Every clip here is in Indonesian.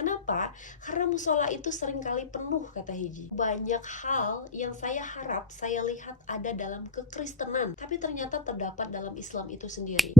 Kenapa? Karena musola itu seringkali penuh, kata Hiji. Banyak hal yang saya harap saya lihat ada dalam kekristenan, tapi ternyata terdapat dalam Islam itu sendiri.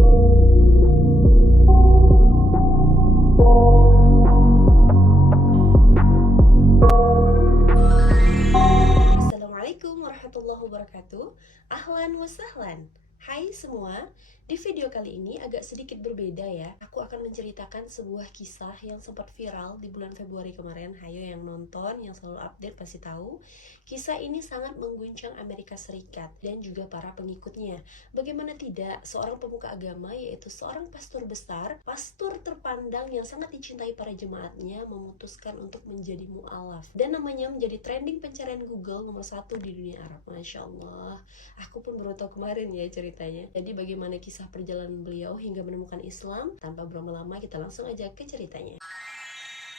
Assalamualaikum warahmatullahi wabarakatuh. Ahlan wa sahlan. Hai semua, di video kali ini agak sedikit berbeda ya. Aku akan menceritakan sebuah kisah yang sempat viral di bulan Februari kemarin. Hayo yang nonton, yang selalu update pasti tahu. Kisah ini sangat mengguncang Amerika Serikat dan juga para pengikutnya. Bagaimana tidak, seorang pemuka agama yaitu seorang pastor besar, pastor terpandang yang sangat dicintai para jemaatnya memutuskan untuk menjadi mu'alaf. Dan namanya menjadi trending pencarian Google nomor 1 di dunia Arab. Masya Allah, aku pun baru tahu kemarin ya ceritanya. Jadi bagaimana kisah perjalanan beliau hingga menemukan Islam? Tanpa berlama-lama kita langsung aja ke ceritanya.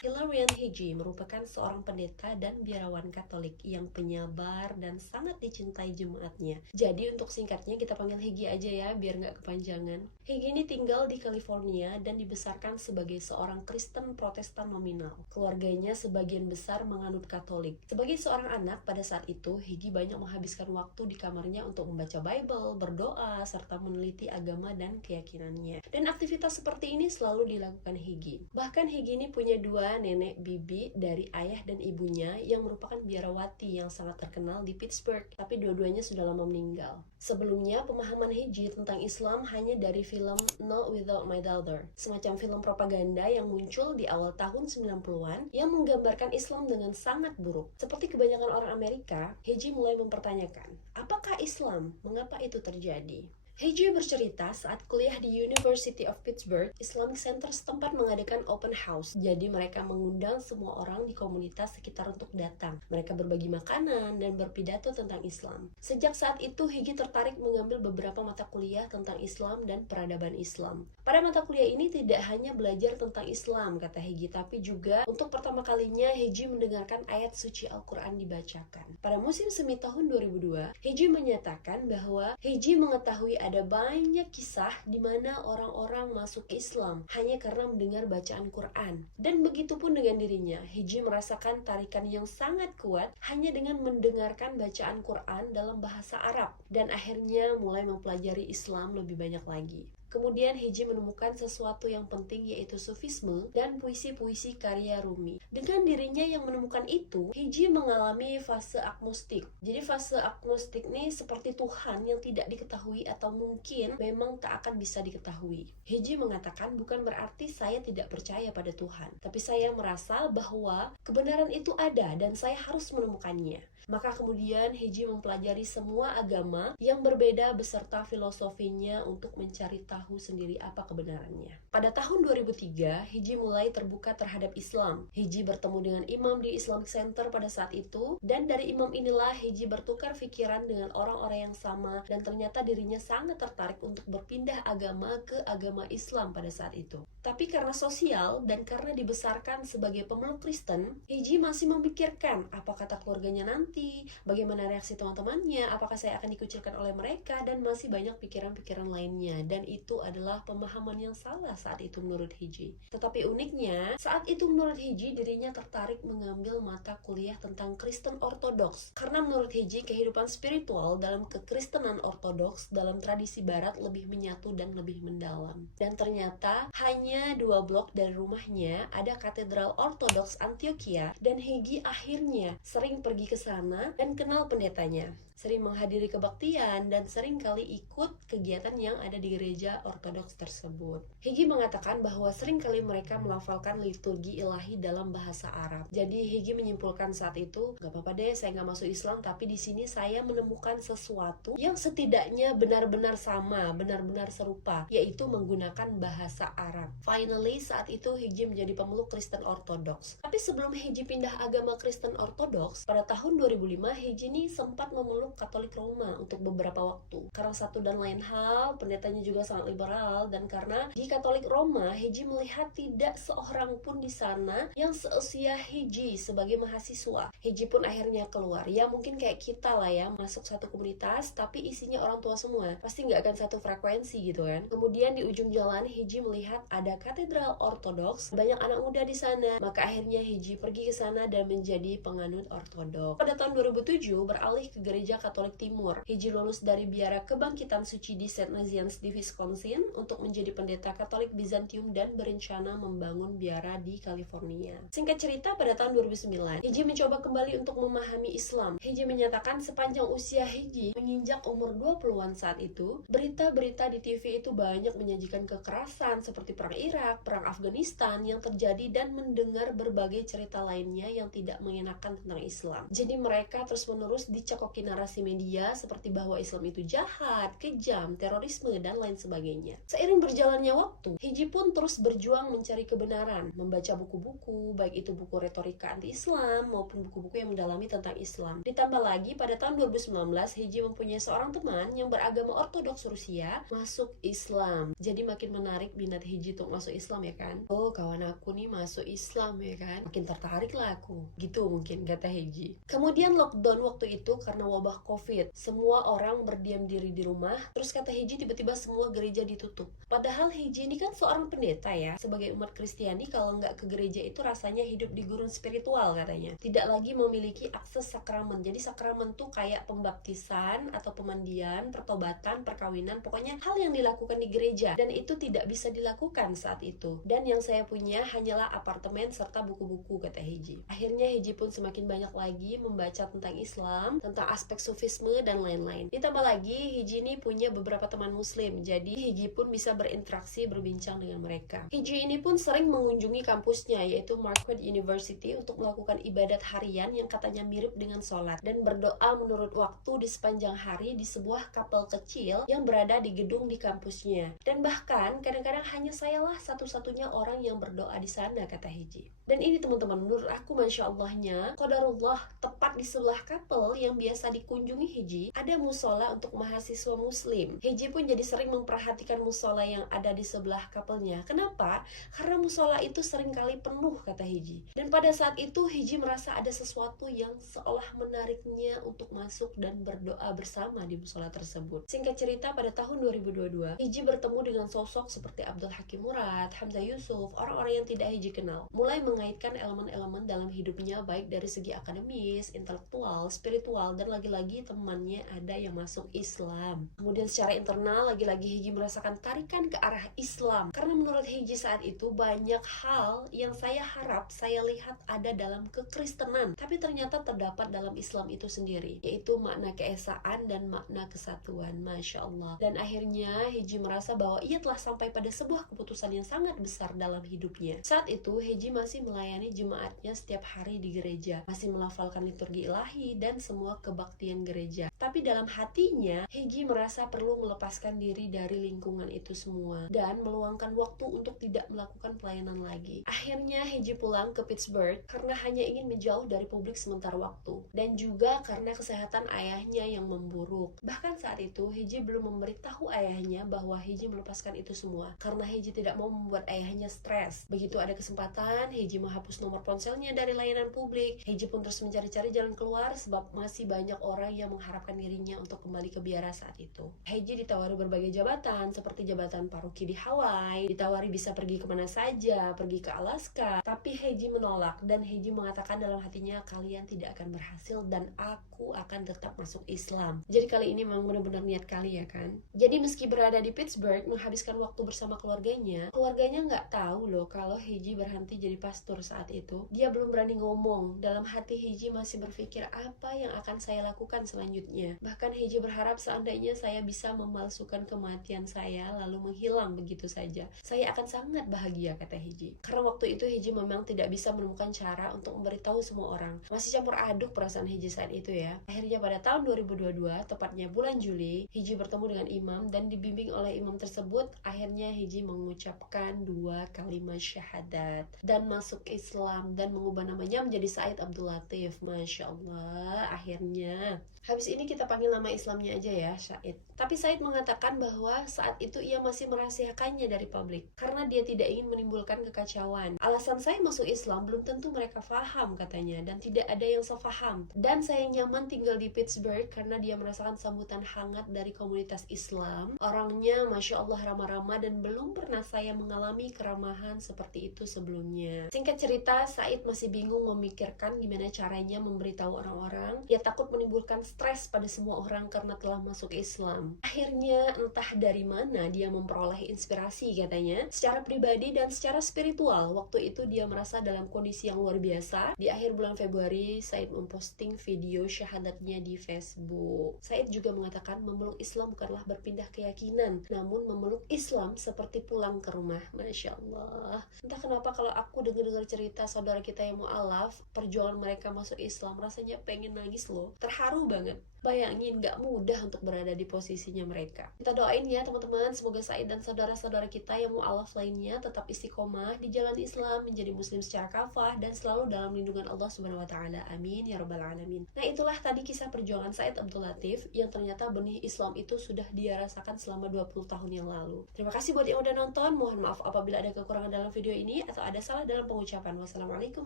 Hilarion Hiji merupakan seorang pendeta dan biarawan Katolik yang penyabar dan sangat dicintai jemaatnya. Jadi untuk singkatnya kita panggil Higi aja ya, biar nggak kepanjangan. Higi ini tinggal di California dan dibesarkan sebagai seorang Kristen Protestan nominal. Keluarganya sebagian besar menganut Katolik. Sebagai seorang anak pada saat itu, Higi banyak menghabiskan waktu di kamarnya untuk membaca Bible, berdoa, serta meneliti agama dan keyakinannya. Dan aktivitas seperti ini selalu dilakukan Higi. Bahkan Higi ini punya dua nenek bibi dari ayah dan ibunya yang merupakan biarawati yang sangat terkenal di Pittsburgh, tapi dua-duanya sudah lama meninggal. Sebelumnya, pemahaman Hiji tentang Islam hanya dari film Not Without My Daughter, semacam film propaganda yang muncul di awal tahun 90-an yang menggambarkan Islam dengan sangat buruk. Seperti kebanyakan orang Amerika, Hiji mulai mempertanyakan, apakah Islam? Mengapa itu terjadi? Hiji bercerita saat kuliah di University of Pittsburgh, Islamic Center setempat mengadakan open house. Jadi mereka mengundang semua orang di komunitas sekitar untuk datang. Mereka berbagi makanan dan berpidato tentang Islam. Sejak saat itu, Hiji tertarik mengambil beberapa mata kuliah tentang Islam dan peradaban Islam. Pada mata kuliah ini tidak hanya belajar tentang Islam, kata Hiji, tapi juga untuk pertama kalinya Hiji mendengarkan ayat suci Al-Quran dibacakan. Pada musim semi tahun 2002, Hiji menyatakan bahwa Hiji mengetahui ada banyak kisah di mana orang-orang masuk Islam hanya karena mendengar bacaan Quran. Dan begitu pun dengan dirinya, Hiji merasakan tarikan yang sangat kuat hanya dengan mendengarkan bacaan Quran dalam bahasa Arab. Dan akhirnya mulai mempelajari Islam lebih banyak lagi. Kemudian Hiji menemukan sesuatu yang penting yaitu sufisme dan puisi-puisi karya Rumi. Dengan dirinya yang menemukan itu, Hiji mengalami fase agnostik. Jadi fase agnostik ini seperti Tuhan yang tidak diketahui atau mungkin memang tak akan bisa diketahui. Hiji mengatakan bukan berarti saya tidak percaya pada Tuhan, tapi saya merasa bahwa kebenaran itu ada dan saya harus menemukannya. Maka kemudian Hiji mempelajari semua agama yang berbeda beserta filosofinya untuk mencari tahu sendiri apa kebenarannya. Pada tahun 2003, Hiji mulai terbuka terhadap Islam. Hiji bertemu dengan imam di Islamic Center pada saat itu, dan dari imam inilah Hiji bertukar pikiran dengan orang-orang yang sama, dan ternyata dirinya sangat tertarik untuk berpindah agama ke agama Islam pada saat itu. Tapi karena sosial dan karena dibesarkan sebagai pemeluk Kristen, Hiji masih memikirkan apa kata keluarganya nanti, bagaimana reaksi teman-temannya, apakah saya akan dikucilkan oleh mereka, dan masih banyak pikiran-pikiran lainnya. Dan itu adalah pemahaman yang salah saat itu menurut Hiji. Tetapi uniknya, saat itu menurut Hiji dirinya tertarik mengambil mata kuliah tentang Kristen Ortodoks. Karena menurut Hiji kehidupan spiritual dalam kekristenan Ortodoks dalam tradisi Barat lebih menyatu dan lebih mendalam. Dan ternyata hanya 2 blok dari rumahnya ada Katedral Ortodoks Antioquia, dan Hiji akhirnya sering pergi ke sana dan kenal pendetanya. Sering menghadiri kebaktian dan sering kali ikut kegiatan yang ada di gereja Ortodoks tersebut. Higi mengatakan bahwa sering kali mereka melafalkan liturgi ilahi dalam bahasa Arab. Jadi Higi menyimpulkan saat itu, gak apa-apa deh saya gak masuk Islam, tapi di sini saya menemukan sesuatu yang setidaknya benar-benar sama, benar-benar serupa, yaitu menggunakan bahasa Arab. Finally, saat itu Higi menjadi pemeluk Kristen Ortodoks. Tapi sebelum Higi pindah agama Kristen Ortodoks, pada tahun 2005 Higi ini sempat memeluk Katolik Roma untuk beberapa waktu. Karena satu dan lain hal, pendetanya juga sangat liberal, dan karena di Katolik Roma, Hiji melihat tidak seorang pun di sana yang seusia Hiji sebagai mahasiswa. Hiji pun akhirnya keluar. Ya mungkin kayak kita lah ya, masuk satu komunitas, tapi isinya orang tua semua. Pasti nggak akan satu frekuensi gitu kan. Kemudian di ujung jalan, Hiji melihat ada pada katedral ortodoks. Banyak anak muda di sana, maka akhirnya Hiji pergi ke sana dan menjadi penganut ortodoks. Pada tahun 2007 beralih ke gereja Katolik Timur. Hiji lulus dari biara kebangkitan suci di St. Nazianz di Wisconsin untuk menjadi pendeta Katolik Bizantium dan berencana membangun biara di California. Singkat cerita, pada tahun 2009 Hiji mencoba kembali untuk memahami Islam. Hiji menyatakan sepanjang usia Hiji menginjak umur 20-an saat itu, berita-berita di TV itu banyak menyajikan kekerasan seperti perang Irak, perang Afghanistan yang terjadi dan mendengar berbagai cerita lainnya yang tidak mengenakan tentang Islam. Jadi mereka terus-menerus dicekoki narasi media seperti bahwa Islam itu jahat, kejam, terorisme, dan lain sebagainya. Seiring berjalannya waktu, Hiji pun terus berjuang mencari kebenaran, membaca buku-buku, baik itu buku retorika anti-Islam maupun buku-buku yang mendalami tentang Islam. Ditambah lagi, pada tahun 2019, Hiji mempunyai seorang teman yang beragama Ortodoks Rusia masuk Islam. Jadi makin menarik minat Hiji untuk masuk Islam, ya kan? Oh, kawan aku nih masuk Islam, ya kan? Makin tertarik lah aku. Gitu mungkin kata Hiji. Kemudian lockdown waktu itu karena wabah COVID. Semua orang berdiam diri di rumah. Terus kata Hiji tiba-tiba semua gereja ditutup. Padahal Hiji ini kan seorang pendeta ya. Sebagai umat Kristiani kalau nggak ke gereja itu rasanya hidup di gurun spiritual katanya. Tidak lagi memiliki akses sakramen. Jadi sakramen tuh kayak pembaptisan atau pemandian, pertobatan, perkawinan. Pokoknya hal yang dilakukan di gereja. Dan itu tidak bisa dilakukan saat itu. Dan yang saya punya hanyalah apartemen serta buku-buku kata Hiji. Akhirnya Hiji pun semakin banyak lagi membaca tentang Islam, tentang aspek sufisme dan lain-lain. Ditambah lagi Hiji ini punya beberapa teman muslim. Jadi Hiji pun bisa berinteraksi, berbincang dengan mereka. Hiji ini pun sering mengunjungi kampusnya yaitu Marquette University untuk melakukan ibadat harian yang katanya mirip dengan sholat dan berdoa menurut waktu di sepanjang hari di sebuah kapel kecil yang berada di gedung di kampusnya. Dan bahkan kadang-kadang hanya sayalah satu-satunya orang yang berdoa di sana kata Hiji. Dan ini teman-teman, menurut aku Masya Allahnya, qadarullah, tepat di sebelah kapel yang biasa dikunjungi Hiji ada musola untuk mahasiswa muslim. Hiji pun jadi sering memperhatikan musola yang ada di sebelah kapelnya. Kenapa? Karena musola itu seringkali penuh kata Hiji. Dan pada saat itu Hiji merasa ada sesuatu yang seolah menariknya untuk masuk dan berdoa bersama di musola tersebut. Singkat cerita, pada tahun 2022 Hiji bertemu dengan sosok seperti Abdul Hakim Murad, Hamzah Yusuf, orang-orang yang tidak Hiji kenal. Mulai mengaitkan elemen-elemen dalam hidupnya baik dari segi akademis, intelektual, spiritual, dan lagi-lagi temannya ada yang masuk Islam. Kemudian secara internal lagi-lagi Hiji merasakan tarikan ke arah Islam. Karena menurut Hiji saat itu banyak hal yang saya harap saya lihat ada dalam kekristenan, tapi ternyata terdapat dalam Islam itu sendiri, yaitu makna keesaan dan makna kesatuan. Masya Allah. Dan akhirnya Hiji merasa bahwa ia telah sampai pada sebuah keputusan yang sangat besar dalam hidupnya. Saat itu Hiji masih melayani jemaatnya setiap hari di gereja, masih melafalkan liturgi ilahi dan semua kebaktian gereja. Tapi dalam hatinya Hiji merasa perlu melepaskan diri dari lingkungan itu semua dan meluangkan waktu untuk tidak melakukan pelayanan lagi. Akhirnya Hiji pulang ke Pittsburgh karena hanya ingin menjauh dari publik sementara waktu, dan juga karena kesehatan ayahnya yang memburuk. Bahkan saat itu Hiji belum memberitahu ayahnya bahwa Hiji melepaskan itu semua karena Hiji tidak mau membuat ayahnya stres. Begitu ada kesempatan, Hiji menghapus nomor ponselnya dari layanan publik. Hiji pun terus mencari-cari jalan keluar sebab masih banyak orang yang mengharapkan dirinya untuk kembali ke biara saat itu. Hiji ditawari berbagai jabatan seperti jabatan paroki di Hawaii, ditawari bisa pergi kemana saja, pergi ke Alaska, tapi Hiji menolak dan Hiji mengatakan dalam hatinya, kalian tidak akan berhasil dan aku akan tetap masuk Islam. Jadi kali ini memang benar-benar niat kali ya kan. Jadi meski berada di Pittsburgh menghabiskan waktu bersama keluarganya nggak tahu loh kalau Hiji berhenti jadi pastor saat itu. Dia belum berani ngomong. Dalam hati Hiji masih berpikir apa yang akan saya lakukan selanjutnya. Bahkan Hiji berharap seandainya saya bisa memalsukan kematian saya lalu menghilang begitu saja, saya akan sangat bahagia kata Hiji. Karena waktu itu Hiji memang tidak bisa menemukan cara untuk memberitahu semua orang. Masih campur aduk perasaan Hiji saat itu ya. Akhirnya pada tahun 2022, tepatnya bulan Juli, Hiji bertemu dengan imam dan dibimbing oleh imam tersebut. Akhirnya Hiji mengucapkan 2 kalimat syahadat dan masuk Islam dan mengubah namanya menjadi Said Abdul Latif. Masya Allah, akhirnya Habis ini kita panggil nama Islamnya aja ya, Said. Tapi Said mengatakan bahwa saat itu ia masih merahasiakannya dari publik karena dia tidak ingin menimbulkan kekacauan. Alasan saya masuk Islam belum tentu mereka paham katanya, dan tidak ada yang sefaham. Dan saya nyaman tinggal di Pittsburgh karena dia merasakan sambutan hangat dari komunitas Islam. Orangnya Masya Allah ramah-ramah dan belum pernah saya mengalami keramahan seperti itu sebelumnya. Singkat cerita, Said masih bingung memikirkan gimana caranya memberitahu orang-orang. Dia takut menimbulkan stres pada semua orang karena telah masuk Islam. Akhirnya entah dari mana dia memperoleh inspirasi katanya, secara pribadi dan secara spiritual. Waktu itu dia merasa dalam kondisi yang luar biasa. Di akhir bulan Februari, Said memposting video syahadatnya di Facebook. Said juga mengatakan memeluk Islam bukanlah berpindah keyakinan, namun memeluk Islam seperti pulang ke rumah. Masya Allah. Entah kenapa kalau aku dengar cerita saudara kita yang mu'alaf, perjuangan mereka masuk Islam, rasanya pengen nangis loh. Terharu banget. Bayangin, gak mudah untuk berada di posisinya mereka. Kita doain ya teman-teman, semoga Said dan saudara-saudara kita yang mu'alaf lainnya tetap istiqomah di jalan Islam, menjadi muslim secara kafah, dan selalu dalam lindungan Allah Subhanahu wa Ta'ala. Amin ya rabbal alamin. Nah, itulah tadi kisah perjuangan Said Abdul Latif yang ternyata benih Islam itu sudah dia rasakan selama 20 tahun yang lalu. Terima kasih buat yang udah nonton. Mohon maaf apabila ada kekurangan dalam video ini atau ada salah dalam pengucapan. Wassalamualaikum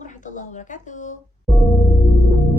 warahmatullahi wabarakatuh.